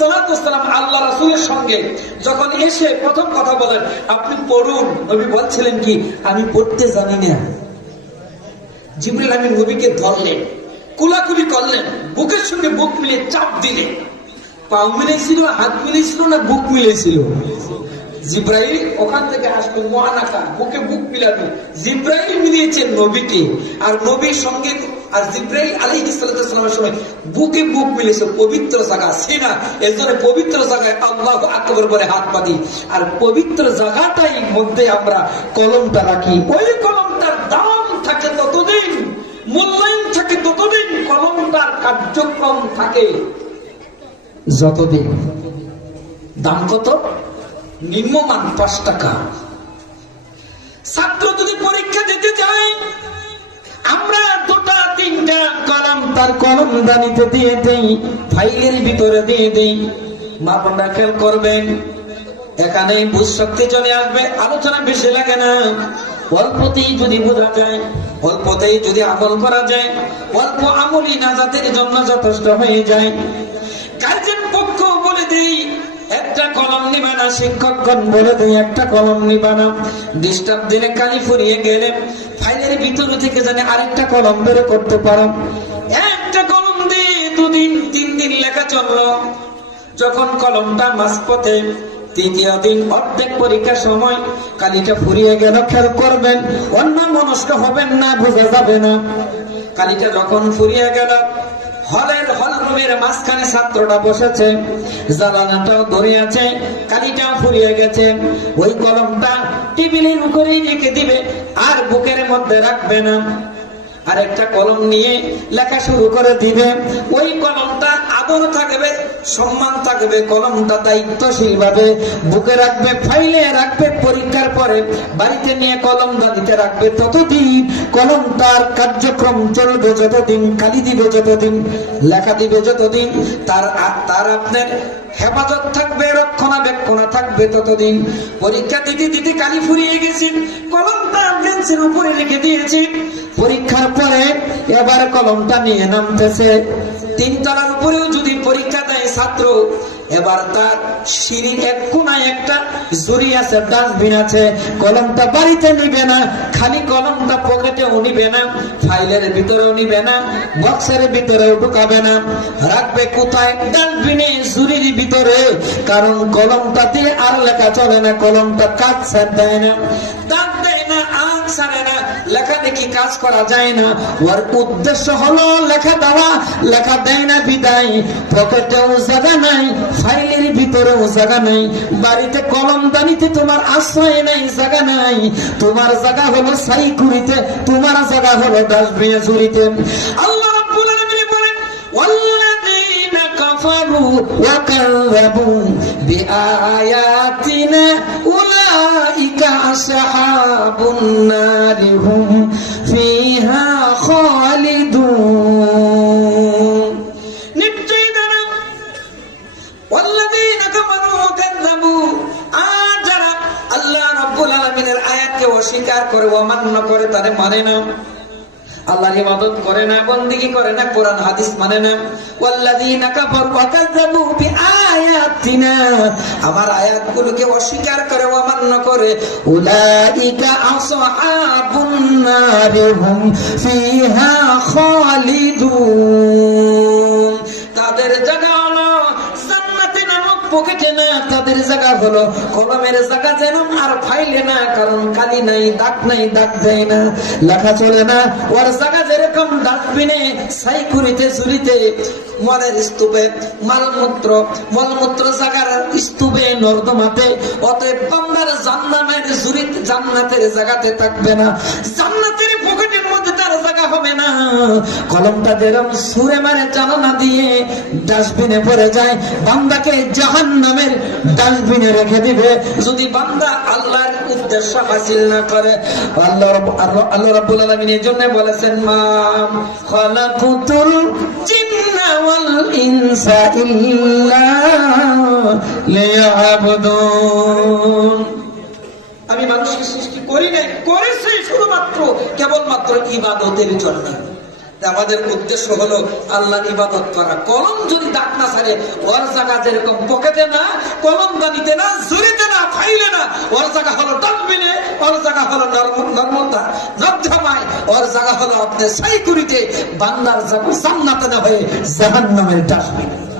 সালাতু ওয়াস সালাম আল্লাহ রাসূলের সঙ্গে যখন এসে প্রথম কথা বলেন, আপনি পড়ুন। নবী বলছিলেন কি, আমি পড়তে জানি না। জিবরিল আমিন নবীকে ধরলেন, কুলাকুলি করলেন, বুকের সঙ্গে বুক মিলে চাপ দিলেন। পাও মিলেছিল, হাত মিলেছিল না বুক মিলেছিল? জিব্রাইল ওখান থেকে আসলো, মুআনাকা, বুকে বুক মিলানো। জিব্রাইল মিলিয়েছেন নবীকে, আর নবীর সঙ্গে আর জিব্রাইল আলাইহিস সালামের সময় বুকে বুক মিলেছে। পবিত্র জায়গা সিনা, এর জন্য পবিত্র জায়গায় আল্লাহু আকবার বলে হাত পাতি, আর পবিত্র জায়গাটাই মধ্যে আমরা কলমটা রাখি। ওই কলমটার দাম থাকে ততদিন, মূল্যায়ন থাকে ততদিন, কলমটার কার্যক্রম থাকে যতদিন। দাম কত? নিম্নমান 5 টাকা। ছাত্র যদি পরীক্ষা দিতে যায়, আমরা 2-3টা কলম তার কলম দানিতে দিয়ে দেই, ফাইলের ভিতরে দিয়ে দেই। মা বোনরা খেয়াল করবেন, এখানে বুঝ শক্তি চলে আসবে। আলোচনা বেশি লাগে না, অল্পতেই যদি বোঝা যায়, অল্পতেই যদি আমল করা যায়, অল্প আমলই নাজাতের জন্য যথেষ্ট হয়ে যায়। গার্জেন পক্ষ বলে দেই একটা কলম নিবা না, শিক্ষকগণ বলে দেই একটা কলম নিবা না। ডিস্টার্ব দিলে, কালি ফুরিয়ে গেলে ফাইলের ভিতর থেকে জানে আরেকটা কলম বের করতে পারো। একটা কলম দিয়ে 2 দিন 3 দিন লেখা চললো, যখন কলমটা মাঝপথে 3য় দিন অর্ধেক পরীক্ষার সময় কালিটা ফুরিয়ে গেল, খেয়াল করবেন, অন্য মনস্ক হবেন না, বোঝা যাবে না। কালিটা যখন ফুরিয়ে গেল, হল রুমের মাঝখানে ছাত্রটা বসেছে, জ্বালানাটাও ধরে আছে, কালিটাও ফুরিয়ে গেছে। ওই কলমটা টেবিলের উপরেই রেখে দিবে, আর বুকের মধ্যে রাখবে না। আর একটা কলম নিয়ে লেখা শুরু করে দিবে। ওই কলমটা আদর থাকবে, সম্মান থাকবে, কলমটা দায়িত্বশীল ভাবে বুকে রাখবে, ফাইলে রাখবে। পরীক্ষার পরে বাড়িতে নিয়ে কলম দানিতে রাখবে। ততদিন কলমটার কার্যক্রম চলবে, যতদিন কালি দিবে, যতদিন লেখা দিবে, যতদিন তার আপনার হেফাজত থাকবে, রক্ষণাবেক্ষণ থাকবে, ততদিন। পরীক্ষা দিতে দিতে কালি ফুরিয়ে গেছে, কলমটা বেঞ্চের উপরে রেখে দিয়েছি। পরীক্ষার পরে এবার কলমটা নিয়ে নামতেছে। 3 তলার উপরেও যদি পরীক্ষা দেয় ছাত্র, এবার তার সিঁড়ির এক কোনায় একটা জুড়ি আছে, ডাস্টবিন আছে। কলমটা বাড়িতে নিবে না, খালি কলমটা পকেটেও নিবে না, ফাইলের ভিতরেও নিবে না, বক্সের ভিতরেও ঢুকাবে না। রাখবে কোথায়? ডাস্টবিনে, জুড়ির ভিতরে। কারণ কলমটা দিয়ে আর লেখা চলে না, কলমটা কাজ দেয় না, দাগ দেয় না, আগ ছাড়ে না, লেখা দেখি কাজ করা যায় না। ওর উদ্দেশ্য হলো লেখা দেওয়া, লেখা দেয় না বিদায়। পকেটেও জায়গা নাই, ফাইলের ভিতরেও জায়গা নাই, বাড়িতে কলম দানিতে তোমার আশ্রয় নাই, জায়গা নাই। তোমার জায়গা হলো সাইকুরিতে, তোমার জায়গা হলো ডাস্টবিনে, ঝুড়িতে। আল্লাহ রাব্বুল আলামিন বলেন, ওয়াল্লাযীনা কাফারু ওয়া কাযযাবু বিআয়াতিনা উলাইকা আসহাবুন নারি হুম ফিহা খালিদুন। নিশ্চয়ই তারা ওয়াল্লাযীনা কাফারু ওয়া কাযযাবু, যারা আল্লাহ রাব্বুল আলামিনের আয়াতকে অস্বীকার করে, অমান্য করে, তারে মানে না, আল্লাহর ইবাদত করে না, বন্দেগী করে না, কোরআন হাদিস মানে না। ওয়াল্লাযীনা কাফারু ওয়া কাযযাবু বিআয়াতিনা, আমার আয়াতগুলোকে অস্বীকার করে, অমান্য করে, উলাইকা আসহাবুন নারি হুম ফিহা খালিদুন, তাদের জায়গা হলো জান্নাতে নামক পকেটে না, তাদের জায়গা হলো কলমের জায়গা যেন, আর ফাইলে না। কারণ কালি নাই, দাগ নাই, দাগ দেয় না, লেখা চলে না। ওর জায়গা যেরকম ডাস্টবিনে, সাইকুরিতে, ঝুড়িতে, মলের স্তূপে, মলমূত্র জায়গার স্তূপে, নর্দমাতে, অতএব বান্দার জান্নাতের ঝুড়িতে, জান্নাতের জায়গাতে থাকবে না, জান্নাতের পকেটের মধ্যে তার জায়গা হবে না। কলমটা যেরকম সুরে মারে জানালা দিয়ে ডাস্টবিনে পড়ে যায়, বান্দাকে জাহান্নামের ডাস্টবিনে রেখে দিবে যদি বান্দা আল্লাহর উদ্দেশ্য হাসিল না করে। আল্লাহ রাব্বুল আলামিন এর জন্য বলেছেন, মা খালাকুতুল জিন্না ওয়াল ইনসা ইল্লা লিয়াবুদুন, আমি মানুষকে সৃষ্টি করি নাই, করেছি শুধুমাত্র কেবলমাত্র ইবাদতের জন্য। আমাদের উদ্দেশ্য হলো আল্লাহর ইবাদত করা। কলম যদি দাগ না ছাড়ে, ওর জায়গা যেরকম পকেটে না, কলম দানিতে না, জুরিতে না, ফাইলে না, ওর জায়গা হলো ডাস্টবিনে, ওর জায়গা হলো নর্মদা নর্দমায়, ওর জায়গা হলো আপনার সাইকুরিতে। বান্দার জায়গা জান্নাতে না হয়ে জাহান্নামের ডাস্টবিনে।